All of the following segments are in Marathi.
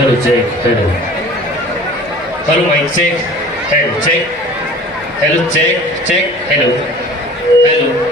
Hello, check. Hello. Hello, mic check. Hello, check. Hello, check. Check. Hello. Hello.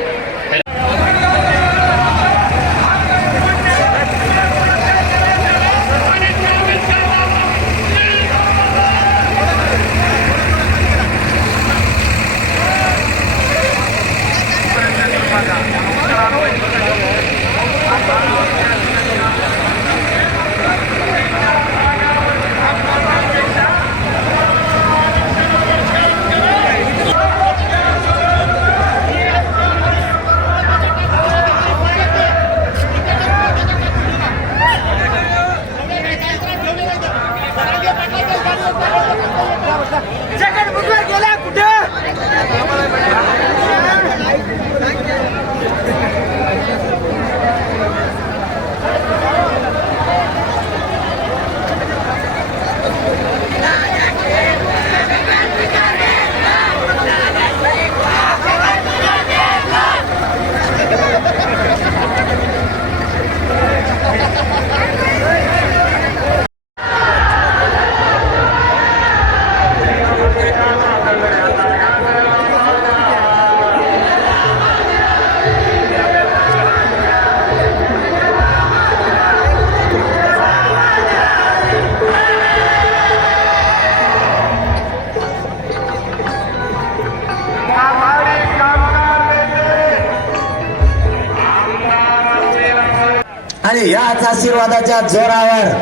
आणि याच आशीर्वादाच्या जोरावर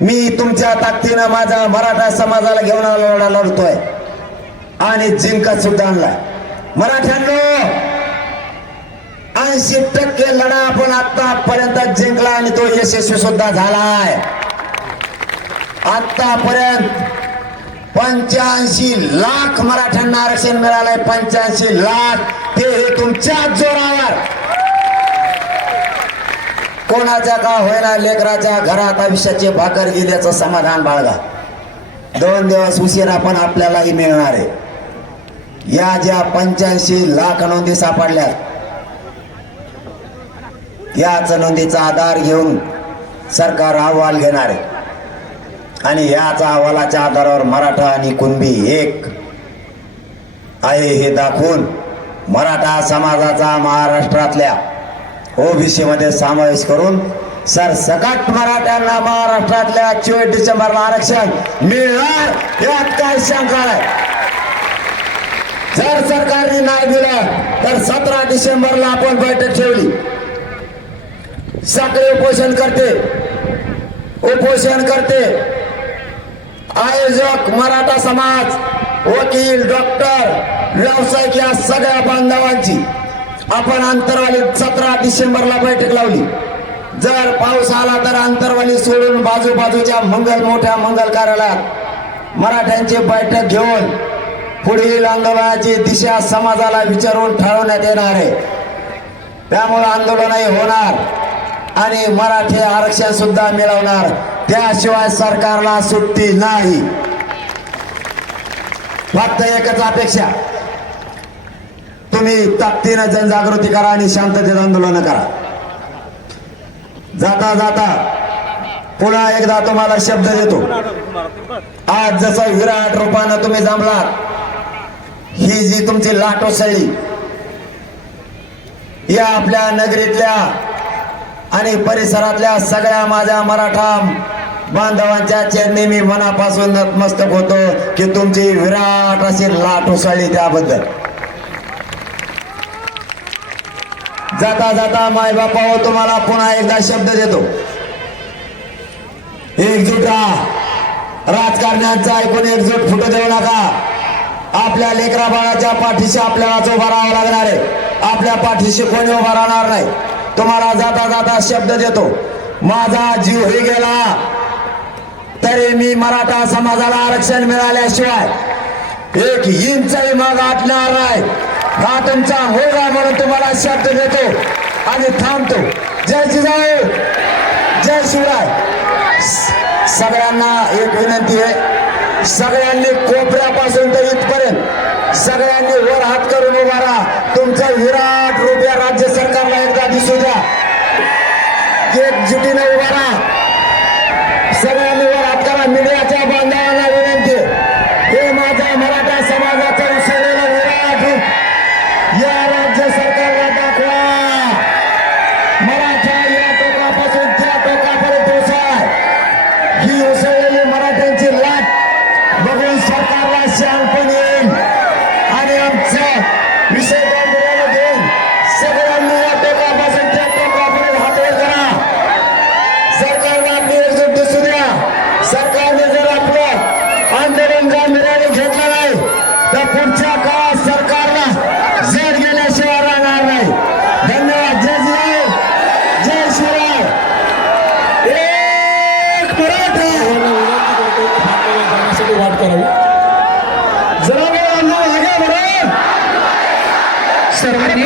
मी तुमच्या ताकदीनं माझा मराठा समाजाला घेऊन लढा लढतोय. आणि जिंकत सुद्धा आणला. मराठ्यांनो ऐंशी टक्के लढा आपण आतापर्यंत जिंकला आणि तो यशस्वी सुद्धा झालाय. आतापर्यंत पंच्याऐंशी लाख मराठ्यांना आरक्षण मिळालंय पंच्याऐंशी लाख. ते हे तुमच्या जोरावर. कोणाच्या का होईना लेकराच्या घरात आयुष्याचे भाकर गेल्याचं समाधान बाळगा. दोन दिवस उशिरा पण आपल्यालाही मिळणार आहे. या ज्या पंच्याऐंशी लाख नोंदी सापडल्यात याच नोंदीचा आधार घेऊन सरकार अहवाल घेणार आहे. आणि याच अहवालाच्या आधारावर मराठा आणि कुणबी एक आहे हे दाखवून मराठा समाजाचा महाराष्ट्रातल्या ओबीसी मध्ये समावेश करून सर सकाट मराठ्यांना महाराष्ट्रातल्या चोवीस डिसेंबरला आरक्षण मिळणार यात काय शंका आहे. जर सरकारने नाही दिलं तर सतरा डिसेंबरला आपण बैठक ठेवली. सगळे उपोषण करते. उपोषण करते. आयोजक मराठा समाज वकील डॉक्टर व्यावसायिक या सगळ्या बांधवांची. आपण अंतरवाली सतरा डिसेंबरला बैठक लावली. जर पाऊस आला तर अंतरवाली सोडून बाजूबाजूच्या मंगल मोठ्या मंगल कार्यालयात मराठ्यांची बैठक घेऊन पुढील आंदोलनाची दिशा समाजाला विचारून ठरवण्यात येणार आहे. त्यामुळे आंदोलनही होणार आणि मराठी आरक्षण सुद्धा मिळवणार. त्याशिवाय सरकारला सुट्टी नाही. फक्त एकच अपेक्षा. तुम्ही ताकदीनं जनजागृती करा आणि शांततेत आंदोलन करा. जाता जाता. पुन्हा एकदा तुम्हाला शब्द देतो. आज जसं विराट रूपानं तुम्ही जमलात ही जी तुमची लाट उसळली या आपल्या नगरीतल्या आणि परिसरातल्या सगळ्या माझ्या मराठा बांधवांच्या चेन्नी मी मनापासून नतमस्तक होतो की तुमची विराट अशी लाट उसळली त्याबद्दल. जाता जाता माय बापा तुम्हाला पुन्हा एकदा शब्द देतो. एकजूट राहा. राजकारण्यांचा ऐकून एकजूट फुट देऊ नका. आपल्या लेकरा बाळाच्या पाठीशी आपल्यालाच उभा राहावं लागणार आहे. आपल्या पाठीशी कोणी उभा राहणार नाही. तुम्हाला जाता जाता शब्द देतो. माझा जीवही गेला. तरी मी मराठा समाजाला आरक्षण मिळाल्याशिवाय एक इंचही मग आटणार नाही. हा तुमचा होगा म्हणून तुम्हाला शब्द देतो. आणि थांबतो. जय जिजाऊ. जय शिवराय. सगळ्यांना एक विनंती आहे. सगळ्यांनी कोपऱ्यापासून तर इथपर्यंत सगळ्यांनी वर हात करून उभा राहा. विराट रूप या राज्य सरकारला एकदा दिसू द्या. एकजुटीने उभा राहा. मीडिया वाट करावी जरा सर्वांनी